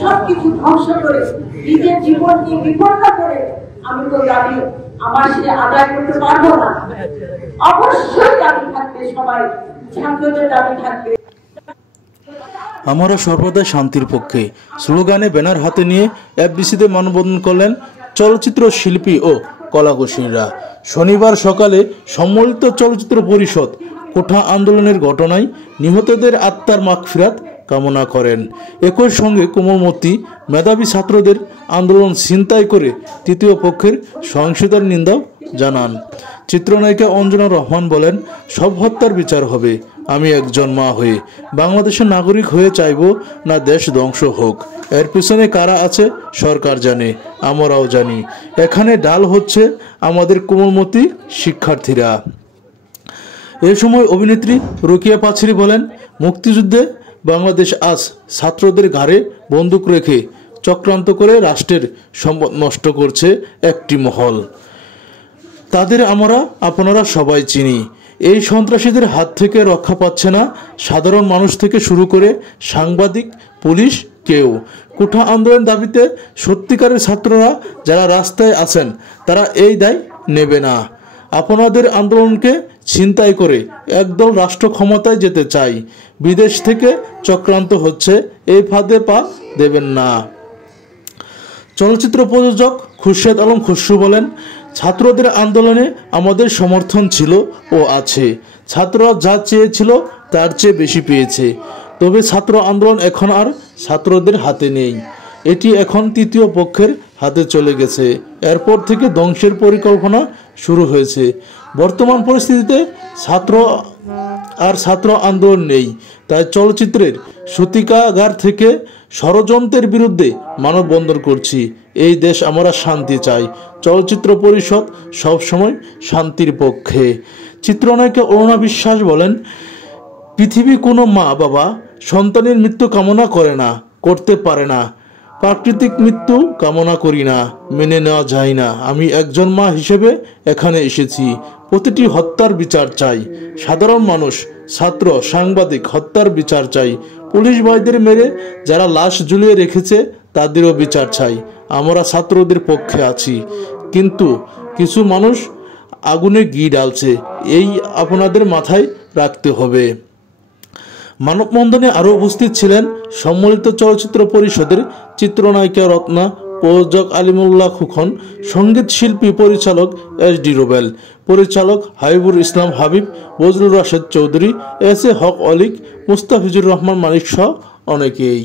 সবকিছু ধ্বংস করে নিজের জীবন নিয়ে বিপন্ন করে আমি তো দাবি আমার সে আদায় করতে পারবো না। অবশ্যই দাবি থাকবে, সবাই ছাত্রদের দাবি থাকবে। আমরা সর্বদা শান্তির পক্ষে স্লোগানে ব্যানার হাতে নিয়ে এফডিসিতে মানববন্ধন করলেন চলচ্চিত্র শিল্পী ও কলাকুশলীরা। শনিবার সকালে সম্মিলিত চলচ্চিত্র পরিষদ কোঠা আন্দোলনের ঘটনায় নিহতদের আত্মার মাগফিরাত কামনা করেন। একই সঙ্গে কোমলমতি মেধাবী ছাত্রদের আন্দোলন ছিনতাই করে তৃতীয় পক্ষের সহিংসতার নিন্দাও জানান। চিত্রনায়িকা অঞ্জনা রহমান বলেন, সব হত্যার বিচার হবে। আমি একজন মা হয়ে বাংলাদেশের নাগরিক হয়ে চাইব না দেশ ধ্বংস হোক। এর পিছনে কারা আছে সরকার জানে, আমরাও জানি। এখানে ডাল হচ্ছে আমাদের কোমলমতি শিক্ষার্থীরা। এ সময় অভিনেত্রী রোকিয়া পাছিরি বলেন, মুক্তিযুদ্ধে বাংলাদেশ আজ ছাত্রদের ঘাড়ে বন্দুক রেখে চক্রান্ত করে রাষ্ট্রের সম্পদ নষ্ট করছে একটি মহল। তাদের আপনারা সবাই চিনি। এই সন্ত্রাসীদের হাত থেকে রক্ষা পাচ্ছে না সাধারণ মানুষ থেকে শুরু করে সাংবাদিক, পুলিশ, কেউ। কোঠা আন্দোলন দাবিতে সত্যিকারের ছাত্ররা যারা রাস্তায় আছেন তারা এই দায় নেবে না। আপনাদের আন্দোলনকে ছিনতাই করে একদল রাষ্ট্র ক্ষমতায় যেতে চাই। বিদেশ থেকে চক্রান্ত হচ্ছে, এই ফাঁদে পা দেবেন না। চলচ্চিত্র প্রযোজক খুরশেদ আলম খুসরু বলেন, ছাত্রদের আন্দোলনে আমাদের সমর্থন ছিল ও আছে। ছাত্ররা যা চেয়েছিল তার চেয়ে বেশি পেয়েছে। তবে ছাত্র আন্দোলন এখন আর ছাত্রদের হাতে নেই, এটি এখন তৃতীয় পক্ষের হাতে চলে গেছে। এরপর থেকে ধ্বংসের পরিকল্পনা শুরু হয়েছে। বর্তমান পরিস্থিতিতে ছাত্র আন্দোলন নেই, তাই চলচ্চিত্রের সূতিকাগার থেকে ষড়যন্ত্রের বিরুদ্ধে মানববন্ধন করছি। এই দেশ আমরা শান্তি চাই। চলচ্চিত্র পরিষদ সবসময় শান্তির পক্ষে। চিত্রনায়িকা অরুণা বিশ্বাস বলেন, পৃথিবী কোনো মা বাবা সন্তানের মৃত্যু কামনা করে না, করতে পারে না। প্রাকৃতিক মৃত্যু কামনা করি না, মেনে নেওয়া যায় না। আমি একজন মা হিসেবে এখানে এসেছি। প্রতিটি হত্যার বিচার চাই। সাধারণ মানুষ, ছাত্র, সাংবাদিক হত্যার বিচার চাই। পুলিশ ভাইদের মেরে যারা লাশ ঝুলিয়ে রেখেছে তাদেরও বিচার চাই। আমরা ছাত্রদের পক্ষে আছি, কিন্তু কিছু মানুষ আগুনে ঘি ঢালছে, এই আপনাদের মাথায় রাখতে হবে। মানববন্ধনে আরও উপস্থিত ছিলেন সম্মিলিত চলচ্চিত্র পরিষদের চিত্রনায়িকা রত্না, প্রযোজক আলিমুল্লাহ খুকন, সঙ্গীত শিল্পী পরিচালক SD রুবেল, পরিচালক হাবিবুর ইসলাম হাবিব, বজলুর রাশেদ চৌধুরী, SA হক অলিক, মুস্তাফিজুর রহমান মালিক সহ অনেকেই।